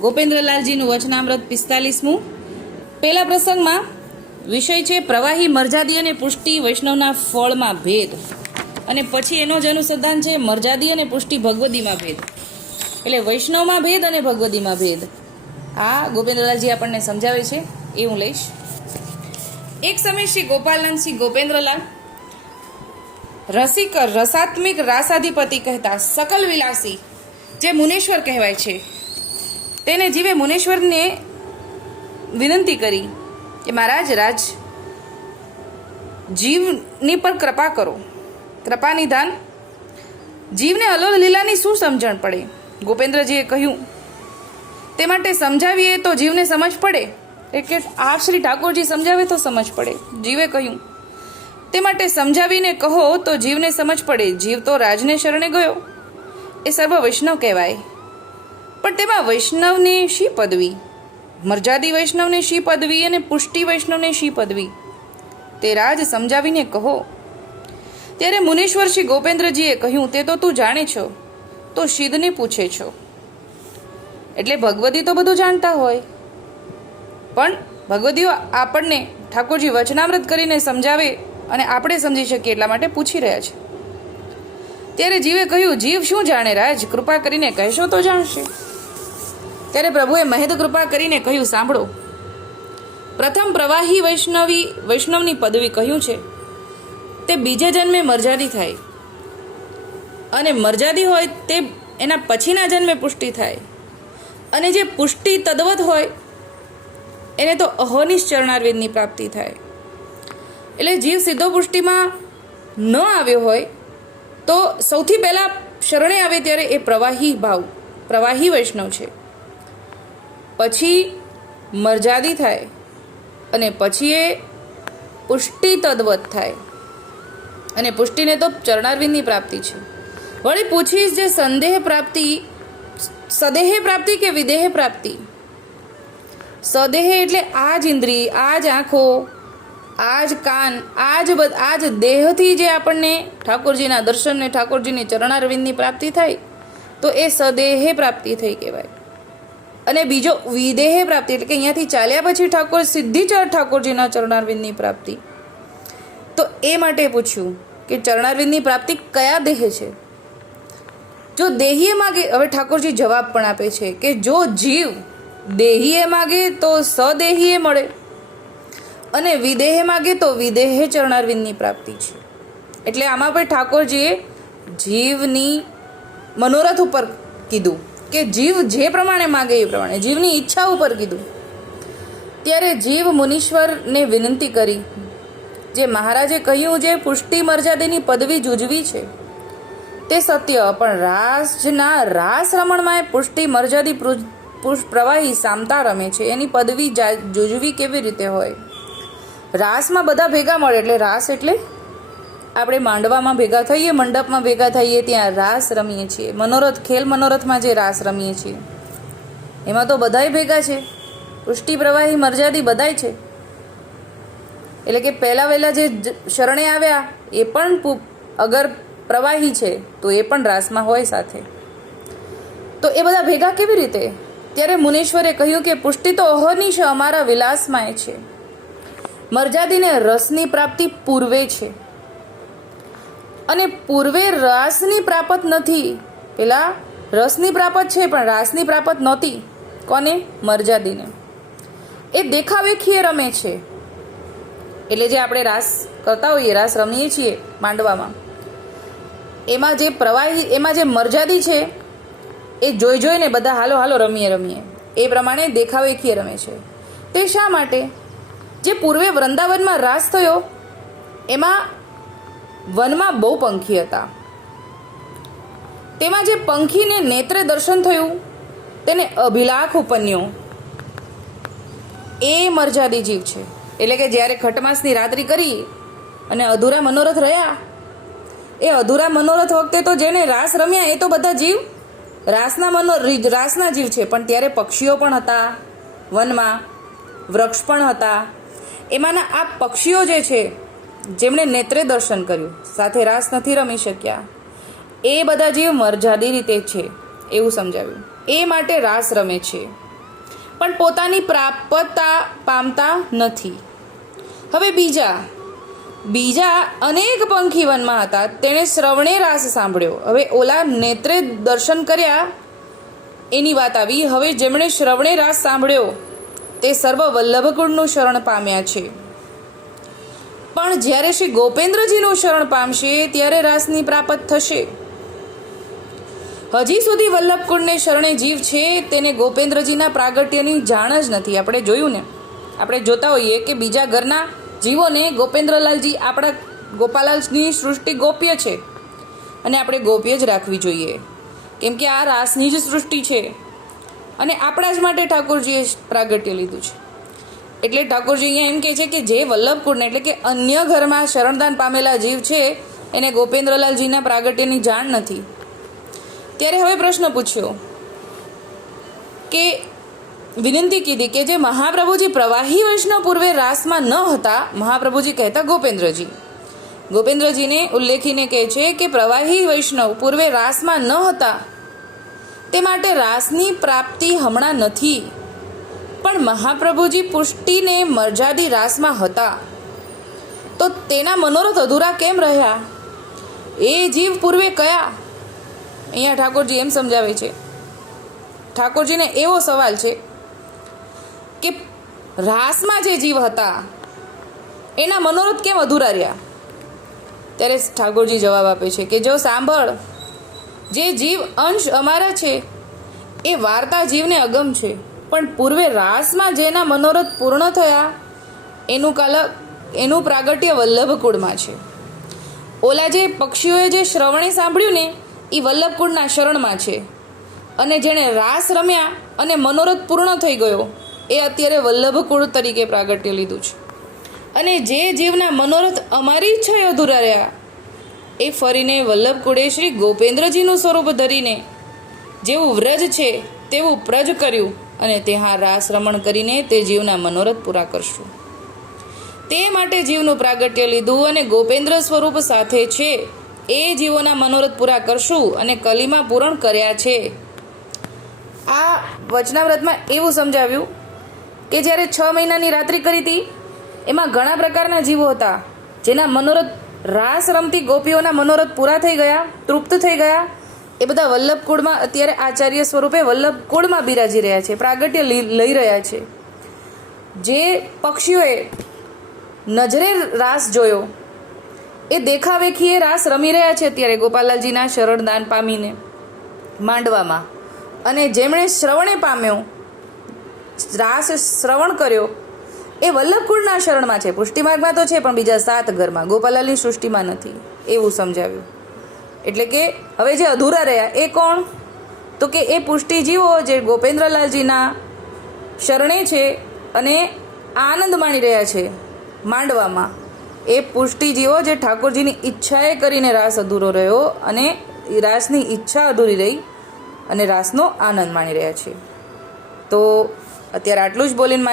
ગોપેન્દ્રલાલજીનું વચનામૃત પિસ્તાલીસમું. પહેલા પ્રસંગમાં વિષય છે પ્રવાહી મરજાદી અને પુષ્ટિ વૈષ્ણવના ફળમાં ભેદ. અને પછી એનો જ અનુસંધાન છે મરજાદી અને પુષ્ટિ ભગવદીમાં ભેદ. એટલે વૈષ્ણવમાં ભેદ અને ભગવદીમાં ભેદ. આ ગોપેન્દ્રલાલજી આપણને સમજાવે છે, એ હું લઈશ. એક સમય શ્રી ગોપાલનંદ શ્રી ગોપેન્દ્રલાલ રસિક, રસાત્મિક રાસાધિપતિ કહેતા સકલ વિલાસી, જે મુનેશ્વર કહેવાય છે. તેને જીવે મુનેશ્વરને વિનંતી કરી કે મહારાજ, રાજ, જીવની પર કૃપા કરો. કૃપા નિધાન જીવને અલોલ લીલાની શું સમજણ પડે? ગોપેન્દ્રજીએ કહ્યું, તે માટે સમજાવીએ તો જીવને સમજ પડે. એટલે આ શ્રી ઠાકોરજી સમજાવે તો સમજ પડે. જીવે કહ્યું, તે માટે સમજાવીને કહો તો જીવને સમજ પડે. જીવ તો રાજને શરણે ગયો. એ સર્વ વૈષ્ણવ કહેવાય. પણ તેમાં વૈષ્ણવને શી પદવી? મરજાદી વૈષ્ણવને શી પદવી અને પુષ્ટિ વૈષ્ણવને શી પદવી? તે રાજ સમજાવીને કહો. ત્યારે મુનેશ્વર શ્રી ગોપેન્દ્રજીએ કહ્યું, તે તો તું જાણે છો, તો શિદને પૂછે છો. એટલે ભગવતી તો બધું જાણતા હોય. પણ ભગવતીઓ આપણને ઠાકોરજી વચનામૃત કરીને સમજાવે અને આપણે સમજી શકીએ એટલા માટે પૂછી રહ્યા છે. ત્યારે જીવે કહ્યું, જીવ શું જાણે? રાજ, કૃપા કરીને કહેશો તો જાણશે. ત્યારે પ્રભુએ મહેદ કૃપા કરીને કહ્યું, સાંભળો. પ્રથમ પ્રવાહી વૈષ્ણવી, વૈષ્ણવની પદવી કહ્યું છે. તે બીજે જન્મે મરજાદી થાય. અને મરજાદી હોય તે એના પછીના જન્મે પુષ્ટિ થાય. અને જે પુષ્ટિ તદ્વત હોય, એને તો અહોનિશ ચરણારવિંદની પ્રાપ્તિ થાય. એટલે જીવ સીધો પુષ્ટિમાં ન આવ્યો હોય, તો સૌથી પહેલાં શરણે આવે ત્યારે એ પ્રવાહી ભાવ, પ્રવાહી વૈષ્ણવ છે. પછી મરજાદી થાય અને પછી એ પુષ્ટિ તદ્વત થાય. અને પુષ્ટિને તો ચરણારવિંદની પ્રાપ્તિ છે. વળી પૂછીશ જે સંદેહ પ્રાપ્તિ, સદેહ પ્રાપ્તિ કે વિદેહ પ્રાપ્તિ? સદેહ એટલે આ જ ઇન્દ્રિય આ જ આંખો આ જ કાન આ જ આ જ દેહથી જે આપણને ઠાકોરજીના દર્શનને, ઠાકોરજીની ચરણારવિંદની પ્રાપ્તિ થાય, તો એ સદેહે પ્રાપ્તિ થઈ કહેવાય. અને બીજો વિદેહ પ્રાપ્તિ, એટલે કે અહીંયાથી ચાલ્યા પછી ઠાકોર સિદ્ધિ ચર ઠાકોરજીના ચરણારવિંદની પ્રાપ્તિ. તો એ માટે પૂછ્યું કે ચરણારવિંદની પ્રાપ્તિ કયા દેહ છે? જો દેહીએ માગે, હવે ઠાકોરજી જવાબ પણ આપે છે કે જો જીવ દેહીએ માગે તો સદેહીએ મળે અને વિદેહે માગે તો વિદેહે ચરણારવિંદની પ્રાપ્તિ છે. એટલે આમાં પણ ઠાકોરજીએ જીવની મનોરથ ઉપર કીધું. કે જીવ જે પ્રમાણે માગે એ પ્રમાણે, જીવની ઈચ્છા ઉપર કીધું. ત્યારે જીવ મુનીશ્વરને વિનંતી કરી, જે મહારાજે કહ્યું જે પુષ્ટિ મર્યાદાની પદવી જુજવી છે, તે સત્ય, પણ રાસના રાસ રમણમાં એ પુષ્ટિ મર્યાદી પ્રવાહી સામતા રમે છે, એની પદવી જુજવી કેવી રીતે હોય? રાસમાં બધા ભેગા મળે એટલે રાસ એટલે આપણે માંડવામાં ભેગા થઈએ, મંડપમાં ભેગા થઈએ, ત્યાં રાસ રમીએ છીએ. મનોરથ, ખેલ મનોરથમાં જે રાસ રમીએ છીએ. એમાં તો બધાય ભેગા છે. પુષ્ટિ, પ્રવાહી મર્યાદી બધાય છે. એટલે કે પહેલાં વહેલા જે શરણે આવ્યા, એ પણ અગર પ્રવાહી છે, તો એ પણ રાસમાં હોય સાથે. તો એ બધા ભેગા કેવી રીતે? ત્યારે મુનેશ્વરે કહ્યું કે પુષ્ટિ તો અહોની છે, અમારા વિલાસમાં છે. મર્યાદીને રસની પ્રાપ્તિ પૂર્વે છે. અને પૂર્વે રાસની પ્રાપત નથી. પેલા રસની પ્રાપત છે, પણ રાસની પ્રાપત નહોતી. કોને? મરજાદીને. એ દેખાવેખીએ રમે છે. એટલે જે આપણે રાસ કરતા હોઈએ, રાસ રમીએ છીએ માંડવામાં, એમાં જે પ્રવાહી, એમાં જે મરજાદી છે, એ જોઈ જોઈને બધા હાલો હાલો રમીએ રમીએ. એ પ્રમાણે દેખાવેખીએ રમે છે. તે શા માટે? જે પૂર્વે વૃંદાવનમાં રાસ થયો, એમાં વનમાં બહુ પંખી હતા. તેમાં જે પંખીને નેત્રે દર્શન થયું, તેને અભિલાખ ઉપન્યો. એ મરજાદી જીવ છે. એટલે કે જ્યારે ખટમાસની રાત્રિ કરી અને અધૂરા મનોરથ રહ્યા, એ અધૂરા મનોરથ વખતે તો જેને રાસ રમ્યા એ તો બધા જીવ રાસના મનો, રાસના જીવ છે. પણ ત્યારે પક્ષીઓ પણ હતા, વનમાં વૃક્ષ પણ હતા. એમાંના આ પક્ષીઓ જે છે જેમણે નેત્રે દર્શન કર્યું, સાથે રાસ નથી રમી શક્યા. એ બધા જીવ મરજાદી રીતે છે, એવું સમજાવ્યું. એ માટે રાસ રમે છે. પણ પોતાની પ્રાપ્તતા પામતા નથી. હવે બીજા. બીજા અનેક પંખી વનમાં હતા, તેણે શ્રવણે રાસ સાંભળ્યો. હવે ઓલા નેત્રે દર્શન કર્યા, એની વાત આવી. હવે જેમણે શ્રવણે રાસ સાંભળ્યો, તે સર્વ વલ્લભકુળનું શરણ પામ્યા છે. પણ જ્યારે શ્રી ગોપેન્દ્રજીનું શરણ પામશે, ત્યારે રાસની પ્રાપ્ત થશે. હજી સુધી વલ્લભકુંડને શરણે જીવ છે, તેને ગોપેન્દ્રજીના પ્રાગટ્યની જાણ જ નથી. આપણે જોયું ને. આપણે જોતા હોઈએ કે બીજા ઘરના જીવોને ગોપેન્દ્રલાલજી આપણા ગોપાલાલની સૃષ્ટિ ગોપ્ય છે. અને આપણે ગોપ્ય જ રાખવી જોઈએ. કેમ કે આ રાસની જ સૃષ્ટિ છે. અને આપણા જ માટે ઠાકોરજીએ પ્રાગટ્ય લીધું છે. એટલે ઠાકોરજી અહીંયા એમ કહે છે કે જે વલ્લભકુળને, એટલે કે અન્ય ઘરમાં શરણદાન પામેલા જીવ છે, એને ગોપેન્દ્રલાલજીના પ્રાગટ્યની જાણ નથી. ત્યારે હવે પ્રશ્ન પૂછ્યો કે વિનંતી કીધી કે જે મહાપ્રભુજી પ્રવાહી વૈષ્ણવ પૂર્વે રાસમાં ન હતા, મહાપ્રભુજી કહેતા ગોપેન્દ્રજી. ગોપેન્દ્રજીને ઉલ્લેખીને કહે છે કે પ્રવાહી વૈષ્ણવ પૂર્વે રાસમાં ન હતા, તે માટે રાસની પ્રાપ્તિ હમણાં નથી. પણ મહાપ્રભુજી પુષ્ટિને મર્યાદી રાસમાં હતા. તો તેના મનોરથ અધૂરા કેમ રહ્યા? એ જીવ પૂર્વે કયા? અહીંયા ઠાકોરજી એમ સમજાવે છે. ઠાકોરજીને એવો સવાલ છે કે રાસમાં જે જીવ હતા, એના મનોરથ કેમ અધૂરા રહ્યા? ત્યારે ઠાકોરજી જવાબ આપે છે કે જો સાંભળ, જે જીવ અંશ અમારા છે, એ વાર્તા જીવને અગમ છે. પણ પૂર્વે રાસમાં જેના મનોરથ પૂર્ણ થયા, એનું કાલ એનું પ્રાગટ્ય વલ્લભકુળમાં છે. ઓલા જે પક્ષીઓએ જે શ્રવણે સાંભળ્યું ને એ વલ્લભકુળના શરણમાં છે. અને જેણે રાસ રમ્યા અને મનોરથ પૂર્ણ થઈ ગયો, એ અત્યારે વલ્લભકુળ તરીકે પ્રાગટ્ય લીધું છે. અને જે જીવના મનોરથ અમારી ઈચ્છાએ અધૂરા રહ્યા, એ ફરીને વલ્લભકુળે શ્રી ગોપેન્દ્રજીનું સ્વરૂપ ધરીને, જેવું વ્રજ છે તેવું પ્રજ કર્યું અને ત્યાં રાસ રમણ કરીને તે જીવના મનોરથ પૂરા કરશું. તે માટે જીવનું પ્રાગટ્ય લીધું અને ગોપેન્દ્ર સ્વરૂપ સાથે છે. એ જીવોના મનોરથ પૂરા કરશું અને કલીમાં પૂરણ કર્યા છે. આ વચનાવ્રતમાં એવું સમજાવ્યું કે જ્યારે છ મહિનાની રાત્રિ કરી હતી, એમાં ઘણા પ્રકારના જીવો હતા. જેના મનોરથ રાસ રમતી ગોપીઓના મનોરથ પૂરા થઈ ગયા, તૃપ્ત થઈ ગયા એ બધા વલ્લભકુળમાં અત્યારે આચાર્ય સ્વરૂપે વલ્લભકુળમાં બિરાજી રહ્યા છે, પ્રાગટ્ય લઈ રહ્યા છે. જે પક્ષીઓએ નજરે રાસ જોયો, એ દેખાવેખીએ રાસ રમી રહ્યા છે અત્યારે ગોપાલાલજીના શરણદાન પામીને, માંડવામાં. અને જેમણે શ્રવણે પામ્યો, રાસ શ્રવણ કર્યો, એ વલ્લભકુળના શરણમાં છે. પુષ્ટિમાર્ગમાં તો છે, પણ બીજા સાત ઘરમાં. ગોપાલાલની સૃષ્ટિમાં નથી. એવું સમજાવ્યું. એટલે કે હવે જે અધૂરા રહ્યા, એ કોણ? તો કે એ પુષ્ટિજીવો જે ગોપેન્દ્રલાલજીના શરણે છે અને આનંદ માણી રહ્યા છે માંડવામાં. એ પુષ્ટિજીવો જે ઠાકોરજીની ઈચ્છાએ કરીને રાસ અધૂરો રહ્યો અને રાસની ઈચ્છા અધૂરી રહી અને રાસનો આનંદ માણી રહ્યા છે. તો અત્યારે આટલું જ બોલીને